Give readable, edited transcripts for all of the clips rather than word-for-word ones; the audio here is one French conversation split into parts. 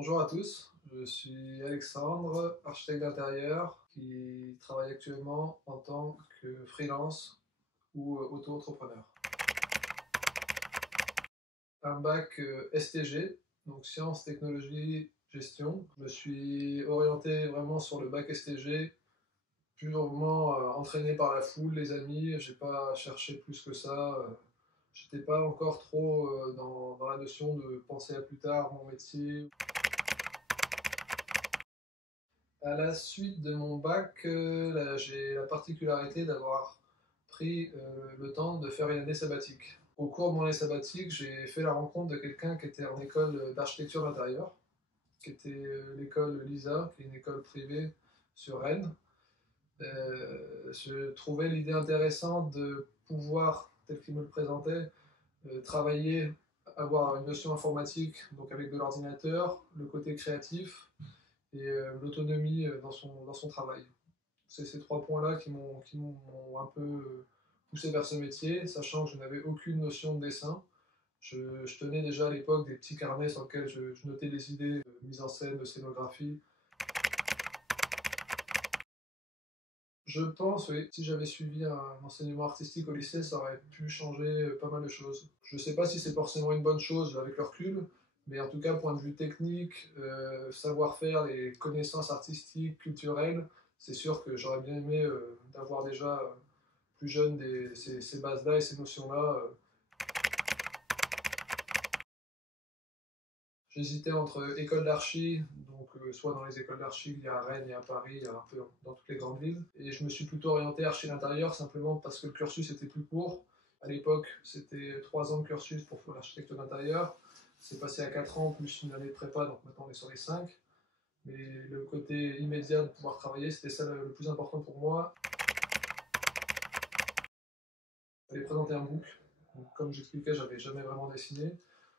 Bonjour à tous, je suis Alexandre, architecte d'intérieur qui travaille actuellement en tant que freelance ou auto-entrepreneur. Un bac STG, donc sciences, technologies, gestion. Je me suis orienté vraiment sur le bac STG, purement entraîné par la foule, les amis. J'ai pas cherché plus que ça. J'étais pas encore trop dans la notion de penser à plus tard mon métier. À la suite de mon bac, j'ai la particularité d'avoir pris le temps de faire une année sabbatique. Au cours de mon année sabbatique, j'ai fait la rencontre de quelqu'un qui était en école d'architecture d'intérieur, qui était l'école LISA, qui est une école privée sur Rennes. Je trouvais l'idée intéressante de pouvoir, tel qu'il me le présentait, travailler, avoir une notion informatique, donc avec de l'ordinateur, le côté créatif, et l'autonomie dans son travail. C'est ces trois points-là qui m'ont un peu poussé vers ce métier, sachant que je n'avais aucune notion de dessin. Je tenais déjà à l'époque des petits carnets sur lesquels je notais des idées de mise en scène, de scénographie. Je pense, oui, si j'avais suivi un enseignement artistique au lycée, ça aurait pu changer pas mal de choses. Je ne sais pas si c'est forcément une bonne chose avec le recul, mais en tout cas, point de vue technique, savoir-faire, les connaissances artistiques, culturelles, c'est sûr que j'aurais bien aimé d'avoir déjà plus jeune ces bases-là et ces notions-là. J'hésitais entre école d'archi, donc soit dans les écoles d'archi qu'il y a à Rennes et à Paris, il y a un peu dans toutes les grandes villes. Et je me suis plutôt orienté archi d'intérieur simplement parce que le cursus était plus court. À l'époque, c'était 3 ans de cursus pour faire l'architecte d'intérieur. C'est passé à 4 ans plus une année de prépa, donc maintenant on est sur les 5. Mais le côté immédiat de pouvoir travailler, c'était ça le plus important pour moi. J'avais présenté un MOOC. Donc, comme j'expliquais, j'avais jamais vraiment dessiné.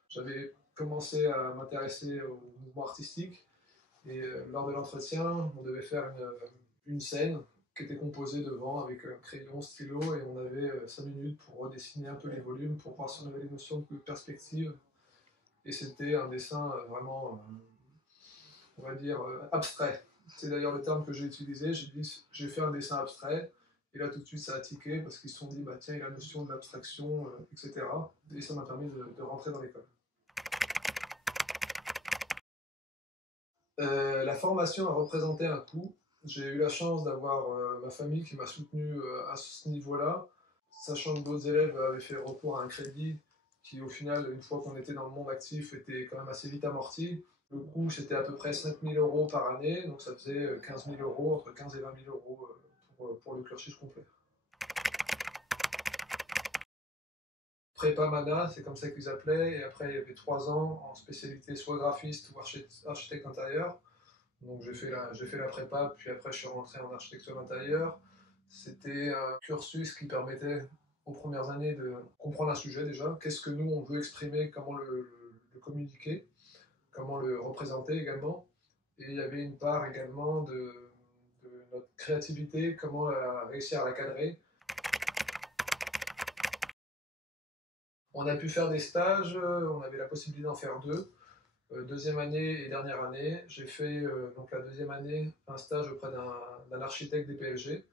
J'avais commencé à m'intéresser au mouvement artistique. Et lors de l'entretien, on devait faire une scène qui était composée devant avec un crayon, stylo, et on avait 5 minutes pour redessiner un peu les volumes, pour voir si on avait les notions de perspective. Et c'était un dessin vraiment, on va dire, abstrait. C'est d'ailleurs le terme que j'ai utilisé. J'ai dit, j'ai fait un dessin abstrait. Et là, tout de suite, ça a tiqué parce qu'ils se sont dit, bah tiens, il a la notion de l'abstraction, etc. Et ça m'a permis de rentrer dans l'école. La formation a représenté un coût. J'ai eu la chance d'avoir ma famille qui m'a soutenu à ce niveau-là, sachant que d'autres élèves avaient fait recours à un crédit qui, au final, une fois qu'on était dans le monde actif, était quand même assez vite amorti. Le coût, c'était à peu près 5 000 euros par année, donc ça faisait 15 000 euros, entre 15 et 20 000 euros pour le cursus complet. Prépa Mana, c'est comme ça qu'ils appelaient, et après il y avait 3 ans en spécialité soit graphiste ou architecte intérieur. Donc j'ai fait la prépa, puis après je suis rentré en architecture d'intérieur. C'était un cursus qui permettait aux premières années de comprendre un sujet déjà, qu'est-ce que nous on veut exprimer, comment le communiquer, comment le représenter également. Et il y avait une part également de notre créativité, comment réussir à la cadrer. On a pu faire des stages, on avait la possibilité d'en faire deux. Deuxième année et dernière année, j'ai fait donc la deuxième année un stage auprès d'un architecte des PLG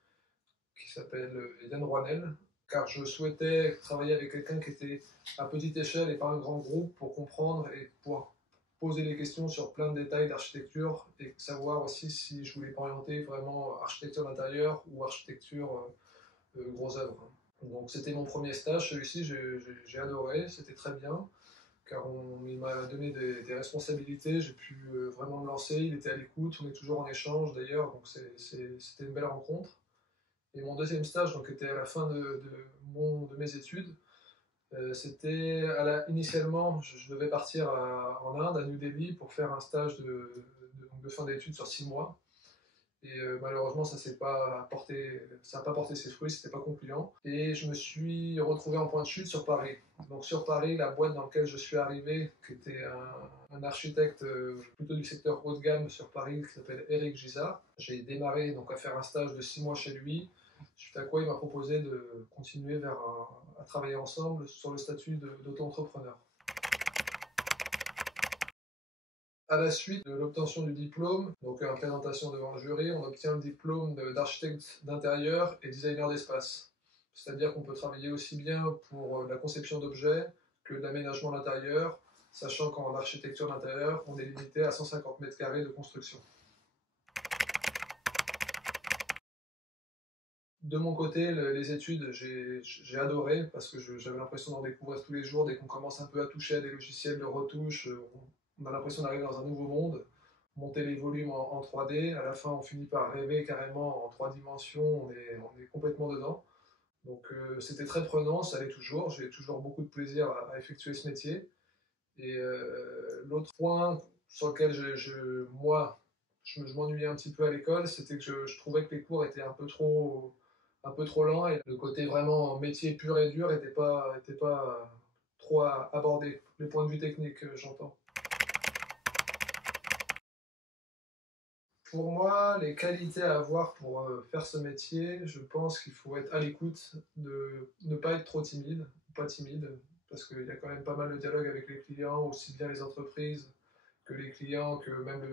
qui s'appelle Yann Rouanel, car je souhaitais travailler avec quelqu'un qui était à petite échelle et pas un grand groupe pour comprendre et pouvoir poser des questions sur plein de détails d'architecture et savoir aussi si je voulais m'orienter vraiment architecture d'intérieur ou architecture gros œuvres. Donc c'était mon premier stage, celui-ci j'ai adoré, c'était très bien car il m'a donné des responsabilités, j'ai pu vraiment me lancer, il était à l'écoute, on est toujours en échange d'ailleurs, donc c'était une belle rencontre. Et mon deuxième stage, donc, était à la fin de mes études. Initialement, je devais partir en Inde, à New Delhi, pour faire un stage de fin d'études sur 6 mois. Et malheureusement, ça n'a pas porté ses fruits, c'était pas concluant. Et je me suis retrouvé en point de chute sur Paris. Donc sur Paris, la boîte dans laquelle je suis arrivé, qui était un architecte plutôt du secteur haut de gamme sur Paris, qui s'appelle Eric Gisard, j'ai démarré donc à faire un stage de 6 mois chez lui. Suite à quoi il m'a proposé de continuer à travailler ensemble sur le statut d'auto-entrepreneur. À la suite de l'obtention du diplôme, donc en présentation devant le jury, on obtient le diplôme d'architecte d'intérieur et designer d'espace. C'est-à-dire qu'on peut travailler aussi bien pour la conception d'objets que de l'aménagement d'intérieur, sachant qu'en architecture d'intérieur, on est limité à 150 mètres carrés de construction. De mon côté, les études, j'ai adoré parce que j'avais l'impression d'en découvrir tous les jours. Dès qu'on commence un peu à toucher à des logiciels de retouche, on a l'impression d'arriver dans un nouveau monde. Monter les volumes en 3D, à la fin on finit par rêver carrément en 3 dimensions, on est complètement dedans. Donc c'était très prenant, ça l'est toujours. J'ai toujours beaucoup de plaisir à effectuer ce métier. Et l'autre point sur lequel moi, je m'ennuyais un petit peu à l'école, c'était que je trouvais que les cours étaient un peu trop lents et le côté vraiment métier pur et dur était pas trop abordé. Les points de vue techniques, j'entends. Pour moi, les qualités à avoir pour faire ce métier, je pense qu'il faut être à l'écoute, de ne pas être trop timide, pas timide, parce qu'il y a quand même pas mal de dialogue avec les clients, aussi bien les entreprises que les clients, que même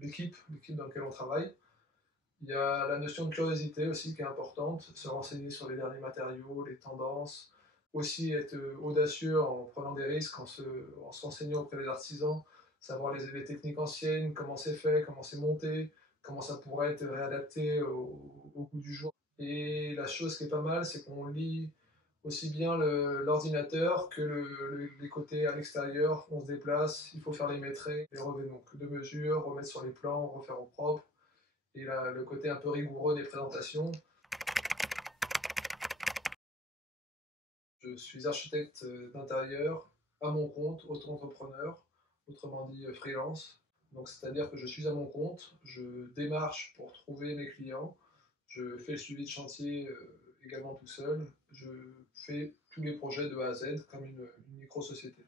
l'équipe dans laquelle on travaille. Il y a la notion de curiosité aussi qui est importante, se renseigner sur les derniers matériaux, les tendances, aussi être audacieux en prenant des risques, en se renseignant auprès des artisans, savoir les techniques anciennes, comment c'est fait, comment c'est monté, comment ça pourrait être réadapté au goût du jour. Et la chose qui est pas mal, c'est qu'on lit aussi bien l'ordinateur que les côtés à l'extérieur. On se déplace, il faut faire les métraits, les relevés donc, de mesure, remettre sur les plans, refaire au propre. Et le côté un peu rigoureux des présentations. Je suis architecte d'intérieur à mon compte, auto-entrepreneur, autrement dit freelance. Donc c'est-à-dire que je suis à mon compte, je démarche pour trouver mes clients, je fais le suivi de chantier également tout seul, je fais tous les projets de A à Z comme une micro-société.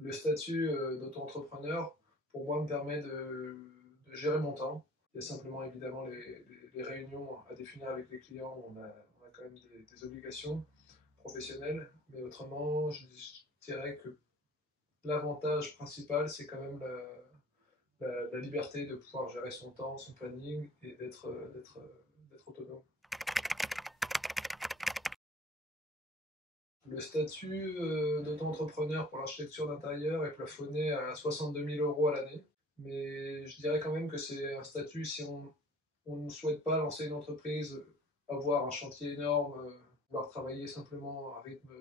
Le statut d'auto-entrepreneur, pour moi, me permet de gérer mon temps. Il y a simplement évidemment les réunions à définir avec les clients, on a quand même des obligations professionnelles, mais autrement, je dirais que l'avantage principal, c'est quand même la liberté de pouvoir gérer son temps, son planning et d'être autonome. Le statut d'auto-entrepreneur pour l'architecture d'intérieur est plafonné à 62 000 euros à l'année, mais je dirais quand même que c'est un statut si on ne souhaite pas lancer une entreprise, avoir un chantier énorme, vouloir travailler simplement à un rythme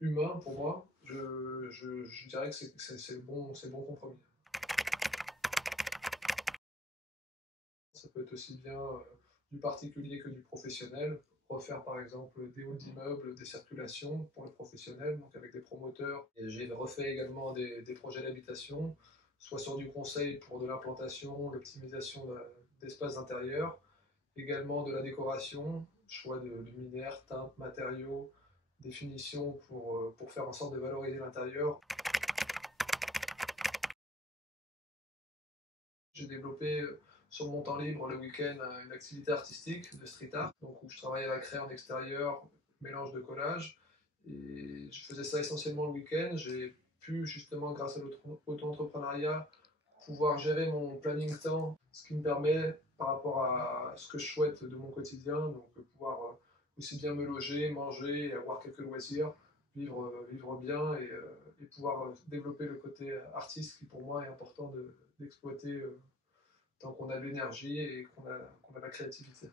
humain pour moi, je dirais que c'est le bon compromis. Ça peut être aussi bien du particulier que du professionnel. Refaire par exemple des halls d'immeubles, des circulations pour le professionnel, donc avec des promoteurs. Et j'ai refait également des projets d'habitation, soit sur du conseil pour de l'implantation, l'optimisation d'espaces intérieurs, également de la décoration, choix de luminaires, teintes, matériaux, définition pour faire en sorte de valoriser l'intérieur. J'ai développé sur mon temps libre le week-end une activité artistique de street art, donc où je travaillais à la craie en extérieur, mélange de collage. Et je faisais ça essentiellement le week-end. J'ai pu justement, grâce à l'auto-entrepreneuriat, pouvoir gérer mon planning temps, ce qui me permet, par rapport à ce que je souhaite de mon quotidien, donc pouvoir aussi bien me loger, manger et avoir quelques loisirs, vivre bien et pouvoir développer le côté artiste qui pour moi est important d'exploiter tant qu'on a de l'énergie et qu'on a la créativité.